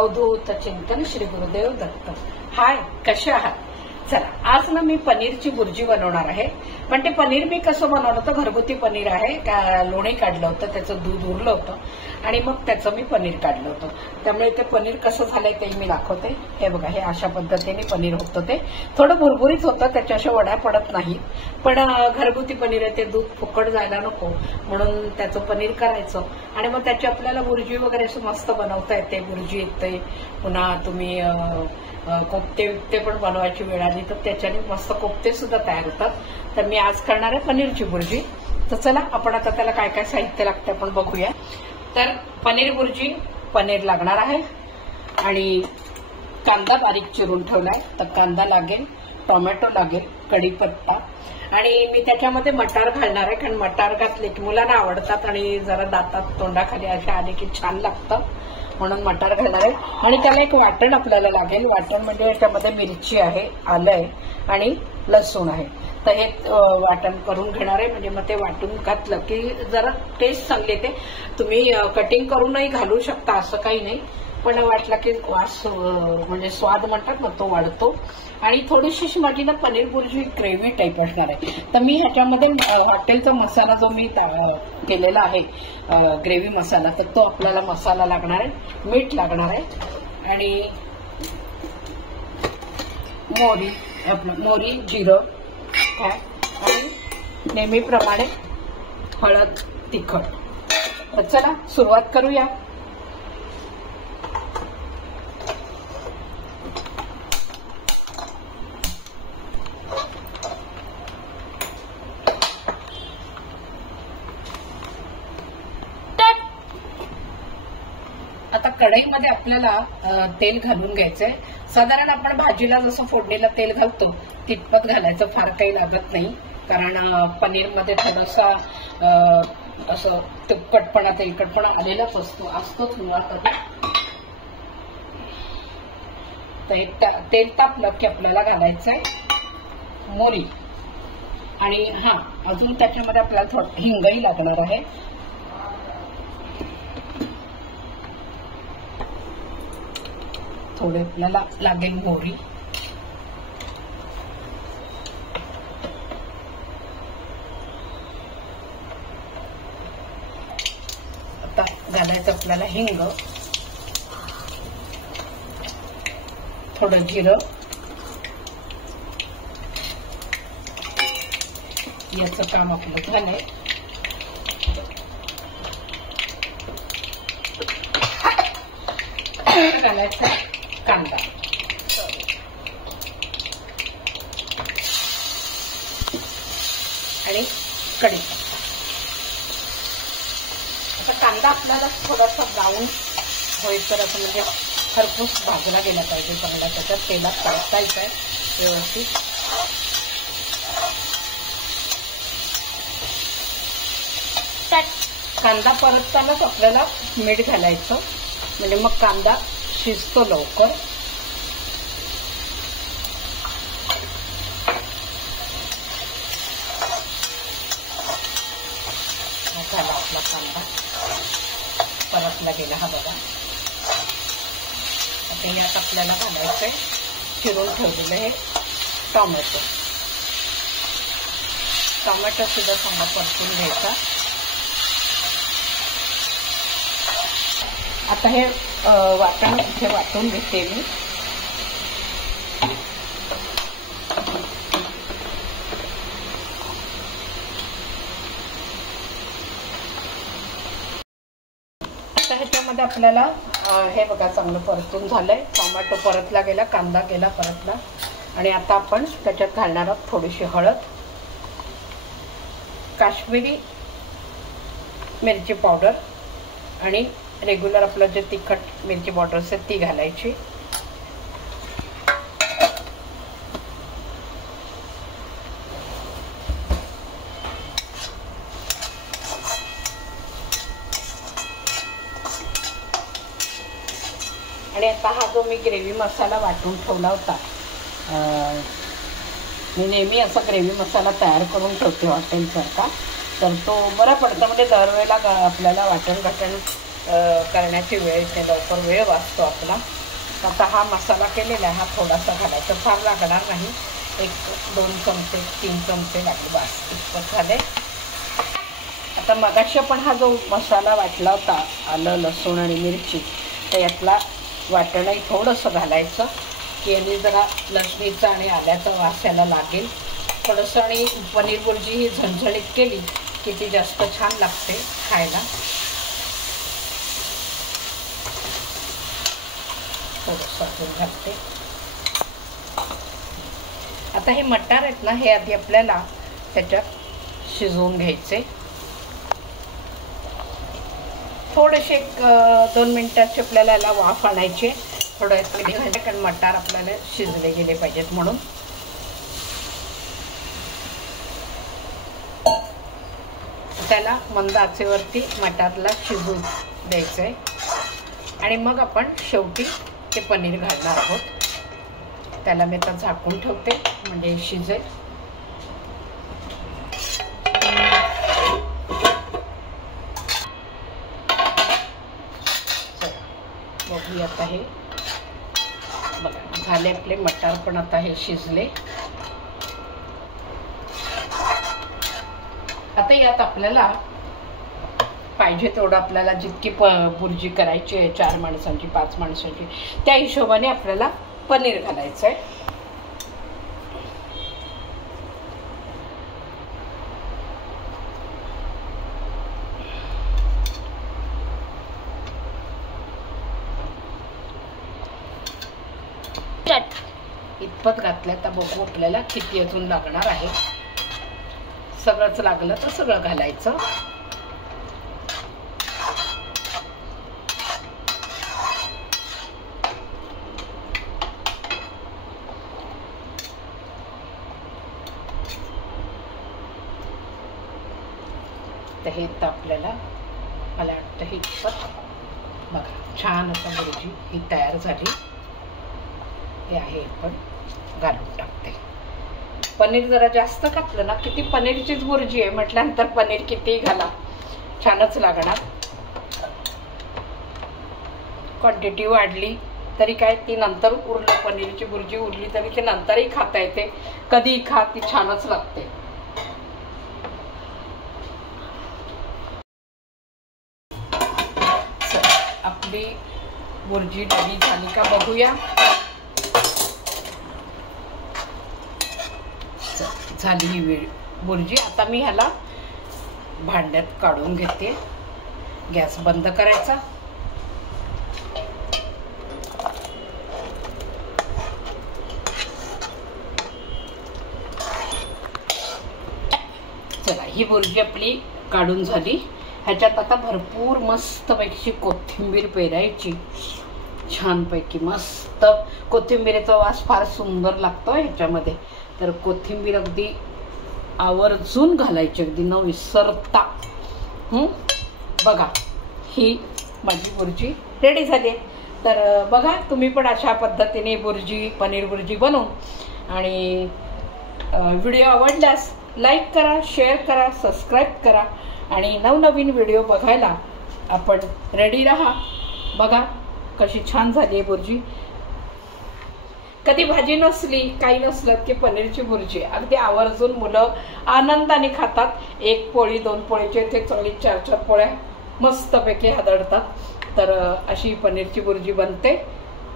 अवधूत चिंतन श्री गुरुदेव दत्त। हाय, कसे आहात? चला, आज ना मी पनीरची बुर्जी बनवणार आहे। पण ते पनीर मी कसं बनवलं होतं, घरगुती पनीर आहे, लोणी काढलं होतं, त्याचं दूध उरलं होतं आणि मग त्याचं मी पनीर काढलं होतं। त्यामुळे ते पनीर कसं झालंय ते मी दाखवते। हे बघा, हे अशा पद्धतीने पनीर होतं। ते थोडं भुरभुरीत होतं, त्याच्या अशा वड्या पडत नाहीत, पण घरगुती पनीर आहे, ते दूध फुकट जायला नको म्हणून त्याचं पनीर करायचं आणि मग त्याची आपल्याला बुर्जी वगैरे असं मस्त बनवता येते। बुर्जी येते, पुन्हा तुम्ही कोफ्ते पण बनवायची वेळ आली तर त्याच्याने मस्त कोफ्ते सुद्धा तयार होतात। तर मी आज करणार आहे पनीरची बुर्जी। तर चला, आपण आता त्याला काय काय साहित्य लागतं आपण बघूया। तर पनीर बुर्जी, पनीर लागणार आहे आणि कांदा बारीक चिरून ठेवलाय, तर कांदा लागेल, टोमॅटो लागेल, कढीपत्ता आणि मी त्याच्यामध्ये मटार घालणार आहे, कारण मटार घातले की मुलांना आवडतात आणि जरा दातात तोंडाखाली अशा आले की छान लागतं म्हणून मटार घालणार आहे। आणि त्याला एक वाटण आपल्याला लागेल। वाटण म्हणजे याच्यामध्ये मिरची आहे, आलं आहे आणि लसूण आहे। तर हे वाटण करून घेणार आहे, म्हणजे मग ते वाटून घातलं की जरा टेस्ट चांगली येते। तुम्ही कटिंग करूनही घालू शकता, असं काही नाही, पण वाटलं की वास म्हणजे स्वाद म्हणतात ना, तो वाढतो। आणि थोडीशी माझी ना पनीर बुर्जी ग्रेव्ही टाईप असणार आहे। तर मी ह्याच्यामध्ये हॉटेलचा मसाला जो मी केलेला आहे, ग्रेव्ही मसाला, तर तो आपल्याला मसाला लागणार आहे, मीठ लागणार आहे आणि मोहरी जिरं आणि नेहमीप्रमाणे हळद, तिखट। तर चला सुरुवात करूया। आता कढईमध्ये आपल्याला तेल घालून घ्यायचंय। साधारण आपण भाजीला जसं फोडणीला तेल घालतो तितपत घालायचं, फार काही लागत नाही, कारण पनीरमध्ये थोडासा असं तिखटपणा तेलकटपणा आलेलाच असतोच मुळात कधी। तर तेल तापलं की आपल्याला घालायचंय मोहरी आणि अजून त्याच्यामध्ये आपल्याला थोडं हिंगही लागणार आहे। थोडे आपल्याला लागेल मोहरी, आता घालायचं आपल्याला हिंग, थोडं जिरं, याचं काम आपलं झालंय। घालायचा कांदा आणि कढीपत्ता। आता कांदा आपल्याला थोडासा ब्राऊन होईपर्यंत, असं म्हणजे खरपूस भाजला गेला पाहिजे चांगला, त्याच्यात तेलात परतायचा आहे व्यवस्थित। कांदा परततानाच आपल्याला मीठ घालायचं, म्हणजे मग कांदा शिजतो लवकर। झाला आपला कांदा परतला गेला, हा बघा। आता यात आपल्याला घालायचंय चिरून ठेवलेलं हे टोमॅटो सुद्धा चांगला परतून घ्यायचा। आता हे वाटण इथे वाटून घेते मी। आता ह्याच्यामध्ये आपल्याला हे बघा चांगलं परतून झालंय, टोमॅटो परतला गेला, कांदा गेला परतला आणि आता आपण त्याच्यात घालणार आहोत थोडीशी हळद, काश्मीरी मिरची पावडर आणि रेग्युलर आपलं जे तिखट मिरची पावडर असते ती घालायची। आणि आता हा जो मी ग्रेव्ही मसाला वाटून ठेवला होता, मी नेहमी असा ग्रेव्ही मसाला तयार करून ठेवते हॉटेलसारखा, तर तो बरा पडतो, म्हणजे दरवेळेला आपल्याला वाटण करण्याची वेळ येते, लवकर वेळ वाचतो आपला. आता हा मसाला केलेला आहे, हा थोडासा घालायचा, फार लागणार नाही, 1-2 चमचे 3 चमचे लागले, बस इतकं झाले. आता मगाशी आपण हा जो मसाला वाटला होता, आलं लसूण आणि मिरची, तर यातला वाटणही थोडंसं घालायचं की यांनी जरा लसणीचा आणि आल्याचा वास याला लागेल थोडंसं. आणि पनीर बुर्जी ही झणझणीत केली की ती जास्त छान लागते खायला. थोडंसं अजून घालते. आता हे मटार आहेत ना, हे आधी आपल्याला त्याच्यात शिजवून घ्यायचे. थोडेसे 1-2 मिनिटाचे आपल्याला याला वाफ आणायचे, थोडं मीठ घालायचं, कारण मटार आपल्याला शिजले गेले पाहिजेत म्हणून. त्याला मंद आचेवरती मटारला शिजू द्यायचं आहे आणि मग आपण शेवटी ते पनीर घालणार आहोत. त्याला मी आता झाकून ठेवते म्हणजे शिजेल. बघूया आता हे बघा झाले आपले मटार पण आता हे शिजले. आता यात आपल्याला पाहिजे तेवढं आपल्याला जितकी बुर्जी करायची आहे 4 माणसांची 5 माणसांची त्या हिशोबाने आपल्याला पनीर घालायचं आहे. इतपत घातलं. आता बघू आपल्याला किती अजून लागणार आहे. सगळंच लागलं तर सगळं घालायचं. तर हे तर आपल्याला मला वाटतं हे इतपत बघा छान असं बुर्जी ही तयार झाली. हे आहे पण घालून टाकते. पनीर जरा जास्त घातलं ना किती पनीरचीच बुर्जी आहे म्हटल्यानंतर पनीर किती घाला छानच लागणार. क्वांटिटी वाढली तरी काय ती नंतर उरलं, पनीरची बुर्जी उरली तरी ती नंतरही खाता येते, कधीही खा ती छानच लागते. आपली बुर्जी रेडी झाली का बघूया. झाली ही वेळ बुर्जी. आता मी ह्याला भांड्यात काढून घेते. गॅस बंद करायचा. चला ही बुर्जी आपली काढून झाली. ह्याच्यात आता भरपूर मस्तपैकी कोथिंबीर पेरायची. छानपैकी मस्त कोथिंबीरेचा वास फार सुंदर लागतो ह्याच्यामध्ये. तर कोथिंबीर अगदी आवर्जून घालायची, अगदी न विसरता. बघा ही माझी बुर्जी रेडी झाली. तर बघा तुम्ही पण अशा पद्धतीने बुर्जी पनीर बुर्जी बनवून. आणि व्हिडिओ आवडल्यास लाईक करा, शेअर करा, सबस्क्राईब करा आणि नवनवीन व्हिडिओ बघायला आपण रेडी राहा. बघा कशी छान झाली आहे बुर्जी. कधी भाजी नसली काही नसलं की पनीरची बुर्जी अगदी आवर्जून मुलं आनंदाने खातात. 1 पोळी 2 पोळीचे ते चांगली 4-4 पोळ्या मस्तपैकी हादडतात. तर अशी पनीरची बुर्जी बनते.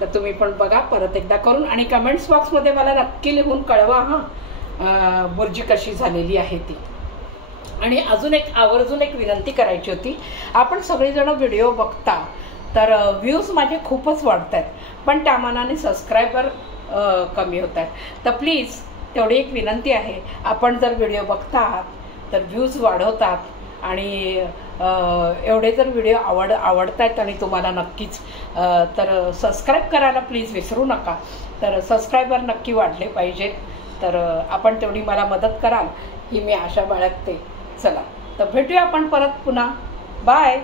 तर तुम्ही पण बघा परत एकदा करून आणि कमेंट्स बॉक्समध्ये मला नक्की लिहून कळवा बुर्जी कशी झालेली आहे ती. आणि अजून आवर्जून एक विनंती करायची होती. आपण सगळेजण व्हिडिओ बघता तर व्ह्यूज माझे खूपच वाढत आहेत, पण त्या मानाने सबस्क्रायबर कमी होत आहेत. तर प्लीज तेवढी एक विनंती आहे, आपण जर व्हिडिओ बघता आहात तर व्ह्यूज वाढवतात आणि एवढे जर व्हिडिओ आवडत आहेत आणि तुम्हाला नक्कीच तर सबस्क्राईब करायला प्लीज विसरू नका. तर सबस्क्रायबर नक्की वाढले पाहिजेत. तर आपण तेवढी मला मदत कराल ही मी आशा बाळगते. चला तर भेटूया आपण परत पुन्हा. बाय.